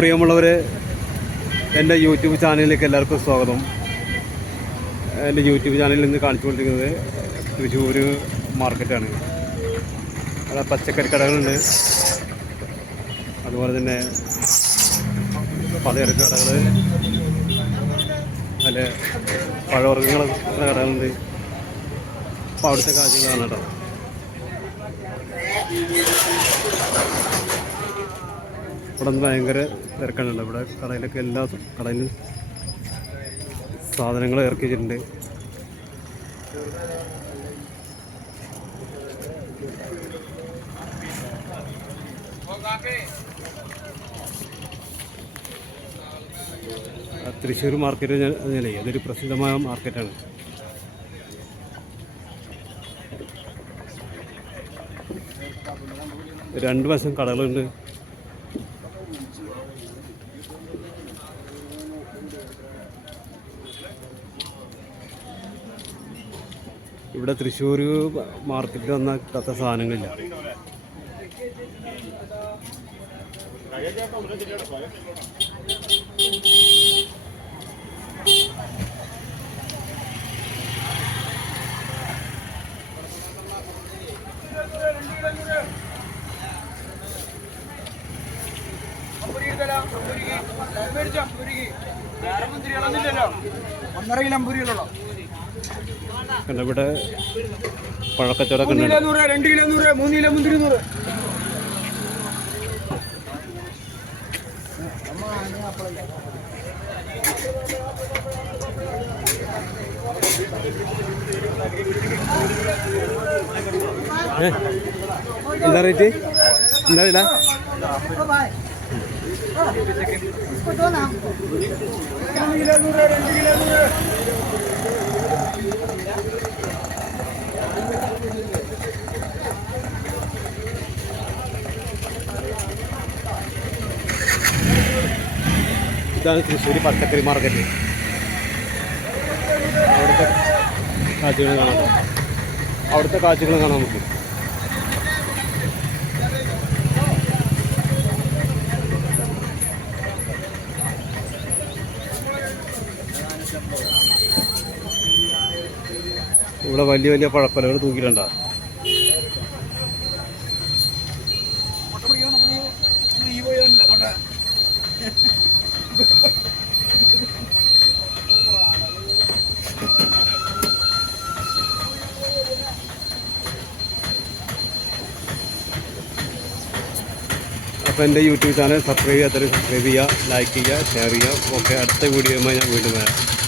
പ്രിയമുള്ളവരെ എന്റെ യൂട്യൂബ് ചാനലിലേക്ക് എല്ലാവർക്കും സ്വാഗതം. എന്റെ യൂട്യൂബ് ചാനലിൽ നിന്ന് കാണിച്ചുകൊണ്ടിരിക്കുന്നത് തൃശ്ശൂർ മാർക്കറ്റാണ്. അവിടെ പച്ചക്കറി കടകളുണ്ട്. അതുപോലെ തന്നെ പലചരക്ക് കടകൾ നല്ല പഴവർഗങ്ങൾ കടകളുണ്ട്. അപ്പോൾ അവിടുത്തെ കാഴ്ചകളാണ് കേട്ടോ. ഇവിടെ നിന്ന് ഭയങ്കര തിരക്കാണല്ലോ. ഇവിടെ കടയിലൊക്കെ എല്ലാ കടയിലും സാധനങ്ങൾ ഇറക്കി വെച്ചിട്ടുണ്ട് തൃശ്ശൂർ മാർക്കറ്റ് പറഞ്ഞാലേ അതൊരു പ്രസിദ്ധമായ മാർക്കറ്റാണ്. രണ്ട് വശം കടകളുണ്ട്. ഇവിടെ തൃശ്ശൂർ മാർക്കറ്റിൽ വന്ന കിട്ടാത്ത സാധനങ്ങളില്ല. ഒന്നര കിലോ അമ്പൂരികളുള്ളൂ കണ്ട ഇവിടെ പഴക്കച്ചവടമൊക്കെ ഉണ്ട്. നൂറ് രണ്ട് കിലോ നൂറ് മൂന്ന് കിലോ മുന്തിരി നൂറ്? എന്താ റേറ്റ്? എന്താ വില? കിലോ നൂറ് രണ്ട് കിലോ നൂറ് ഇതാണ് തൃശ്ശൂർ പച്ചക്കറി മാർക്കറ്റ് അവിടുത്തെ കാഴ്ചകൾ കാണാം. അവിടുത്തെ കാഴ്ചകൾ കാണാം നമുക്ക്. ഇവിടെ വലിയ വലിയ പഴപ്പലകൾ തൂക്കിയിട്ടുണ്ടോ. അപ്പോൾ എന്റെ യൂട്യൂബ് ചാനൽ സബ്സ്ക്രൈബ് ചെയ്യാത്തവർ സബ്സ്ക്രൈബ് ചെയ്യുക ലൈക്ക് ചെയ്യുക ഷെയർ ചെയ്യുക. ഓക്കെ അടുത്ത വീഡിയോയുമായി ഞാൻ വീണ്ടും വരാം.